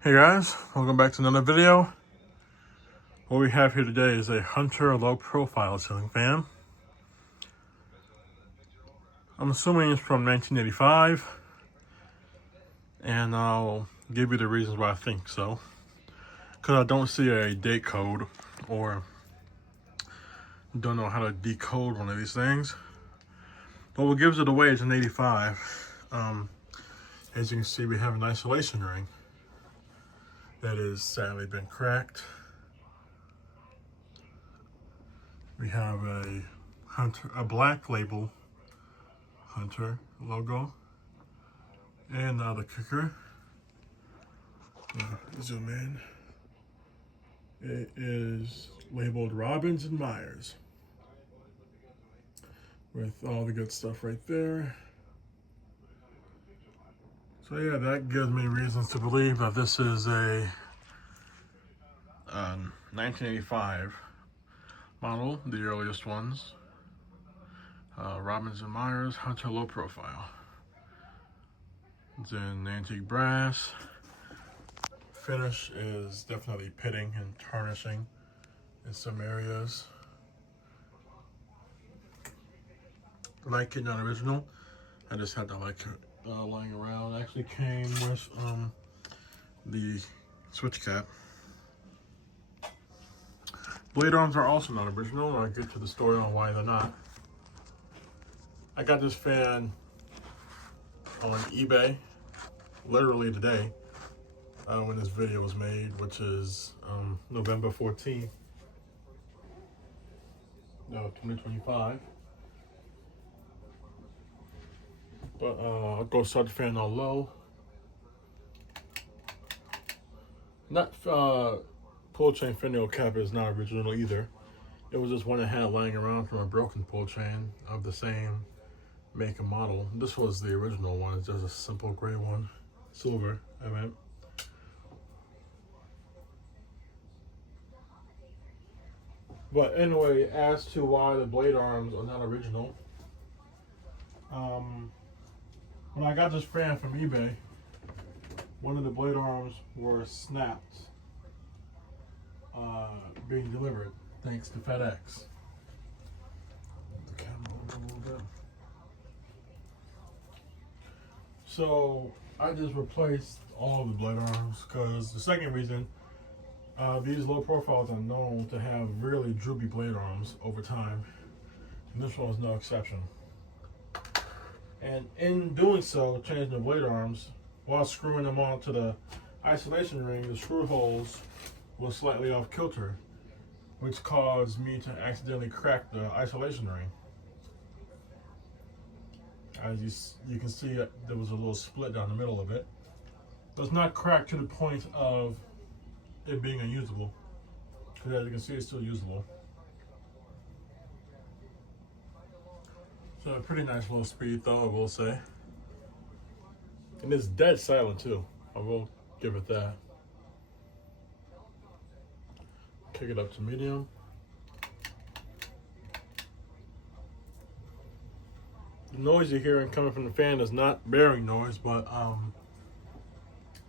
Hey guys, welcome back to another video. What we have here today is a Hunter low profile ceiling fan. I'm assuming it's from 1985, and I'll give you the reasons why I think so. Because I don't see a date code, or don't know how to decode one of these things. But what gives it away is an 85. As you can see, we have an isolation ring that has sadly been cracked. We have a Hunter, a black label Hunter logo, and now the kicker. Zoom in. It is labeled Robbins and Myers with all the good stuff right there. So yeah, that gives me reasons to believe that this is a 1985 model, the earliest ones. Robbins and Myers Hunter low profile. It's in antique brass. Finish is definitely pitting and tarnishing in some areas. Like it, not original. I just had to like it lying around. It actually came with the switch cap. Blade arms are also not original, and I'll get to the story on why they're not. I got this fan on eBay literally today when this video was made, which is November 14th, 2025. But I'll go start the fan on low. Not pull chain finial cap is not original either. It was just one I had lying around from a broken pull chain of the same make and model. This was the original one. It's just a simple gray one, silver. I meant. But anyway, as to why the blade arms are not original, when I got this fan from eBay, one of the blade arms were snapped being delivered, thanks to FedEx. The camera a little bit. So I just replaced all the blade arms because the second reason, these low profiles are known to have really droopy blade arms over time, and this one was no exception. And in doing so, changing the blade arms, while screwing them onto the isolation ring, the screw holes were slightly off kilter, which caused me to accidentally crack the isolation ring. As you can see, there was a little split down the middle of it. But it's not cracked to the point of it being unusable, because as you can see, it's still usable. So a pretty nice low speed though, I will say. And it's dead silent too. I will give it that. Kick it up to medium. The noise you're hearing coming from the fan is not bearing noise, but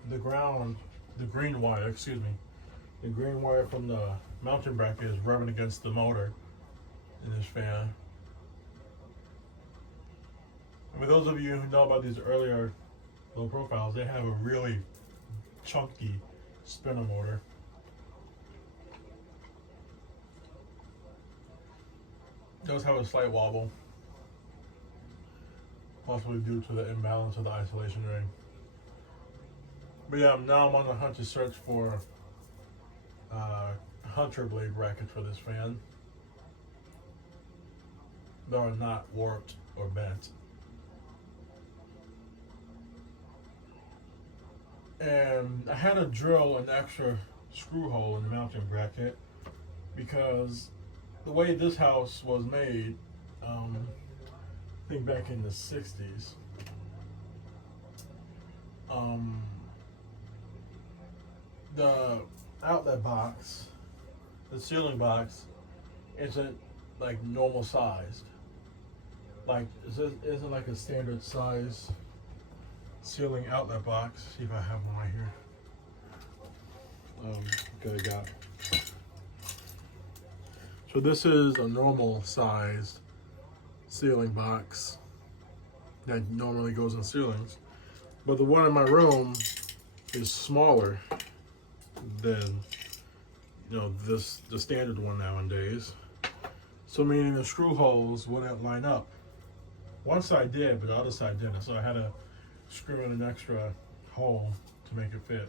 the green wire from the mounting bracket is rubbing against the motor in this fan. And for those of you who know about these earlier low profiles, they have a really chunky spinner motor. It does have a slight wobble, possibly due to the imbalance of the isolation ring. But yeah, now I'm on the hunt to search for Hunter blade brackets for this fan that are not warped or bent. And I had to drill an extra screw hole in the mounting bracket because the way this house was made, I think back in the 60s, the outlet box, the ceiling box, isn't like normal sized. Like, isn't like a standard size ceiling outlet box. See if I have one right here. Could have got. So this is a normal sized ceiling box that normally goes in ceilings, but the one in my room is smaller than the standard one nowadays. So meaning the screw holes wouldn't line up. One side did, but the other side didn't. So I had to screw in an extra hole to make it fit.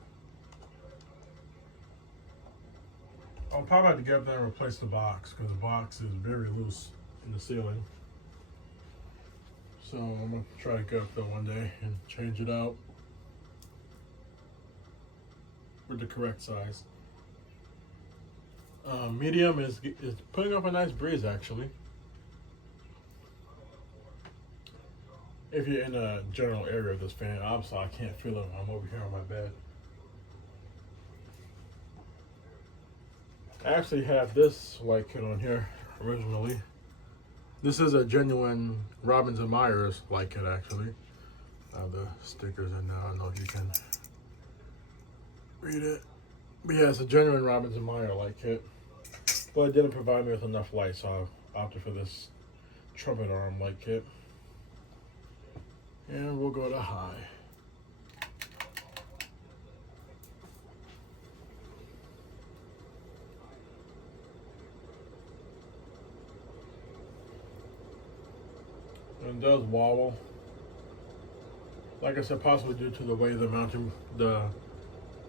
I'll probably have to get up there and replace the box because the box is very loose in the ceiling. So I'm gonna try to go up there one day and change it out with the correct size. Medium is putting up a nice breeze actually. If you're in a general area of this fan, obviously I can't feel it when I'm over here on my bed. I actually have this white kit on here originally. This is a genuine Robbins and Myers light kit actually. The stickers in there, I don't know if you can read it. But yeah, it's a genuine Robbins and Myers light kit. But it didn't provide me with enough light, so I opted for this trumpet arm light kit. And we'll go to high. And it does wobble. Like I said, possibly due to the way the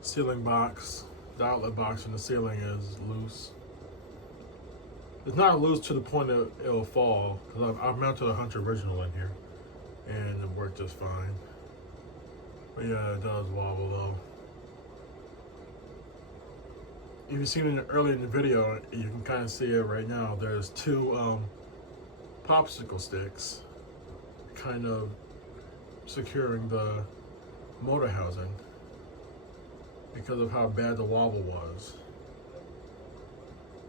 ceiling box, the outlet box in the ceiling is loose. It's not loose to the point that it'll fall, because I've mounted a Hunter original in here, and it worked just fine. But yeah, it does wobble though. If you've seen it earlier in the video, you can kind of see it right now. There's two popsicle sticks kind of securing the motor housing because of how bad the wobble was.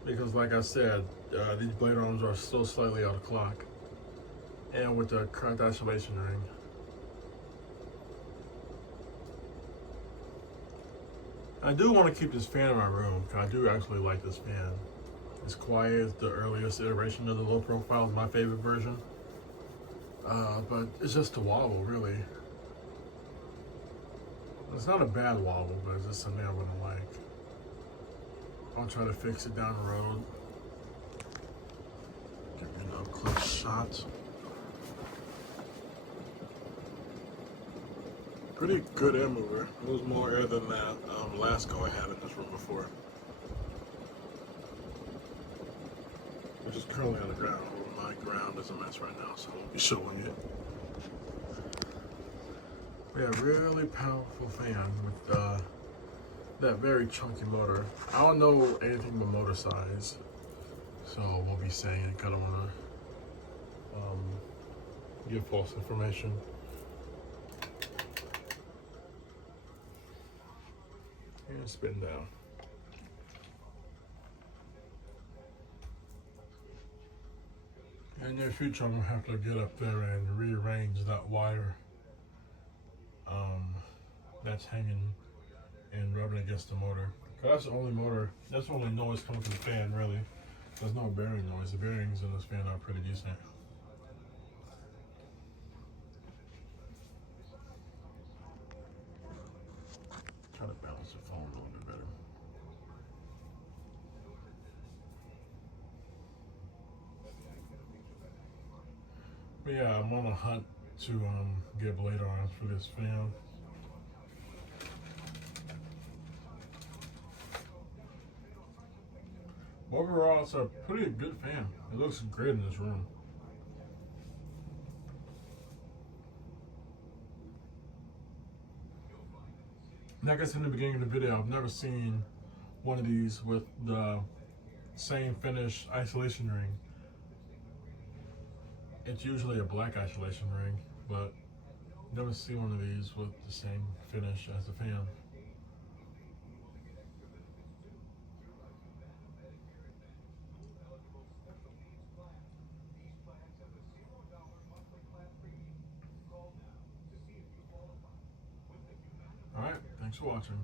Because like I said, these blade arms are still slightly out of clock, and with the cracked isolation ring. I do want to keep this fan in my room because I do actually like this fan. It's quiet. It's the earliest iteration of the low profile. Is my favorite version. But it's just a wobble, really. It's not a bad wobble, but it's just something I wouldn't like. I'll try to fix it down the road. Give me an up-close shot. Pretty good air mover. Moves more air than that Lasco I had in this room before, which is currently on the ground. My ground is a mess right now, so I won't be showing it. Yeah, really powerful fan with that very chunky motor. I don't know anything but motor size, so I won't be saying it because I don't want to give false information. And spin down. In the future, I'm gonna have to get up there and rearrange that wire that's hanging and rubbing against the motor. That's the only motor. That's the only noise coming from the fan, really. There's no bearing noise. The bearings in this fan are pretty decent. Try to balance the phone a little bit better. But yeah, I'm on a hunt to get blade arms for this fan. Overall, it's a pretty good fan. It looks great in this room. Like I said in the beginning of the video, I've never seen one of these with the same finish isolation ring. It's usually a black isolation ring, but never see one of these with the same finish as the fan. Alright, thanks for watching.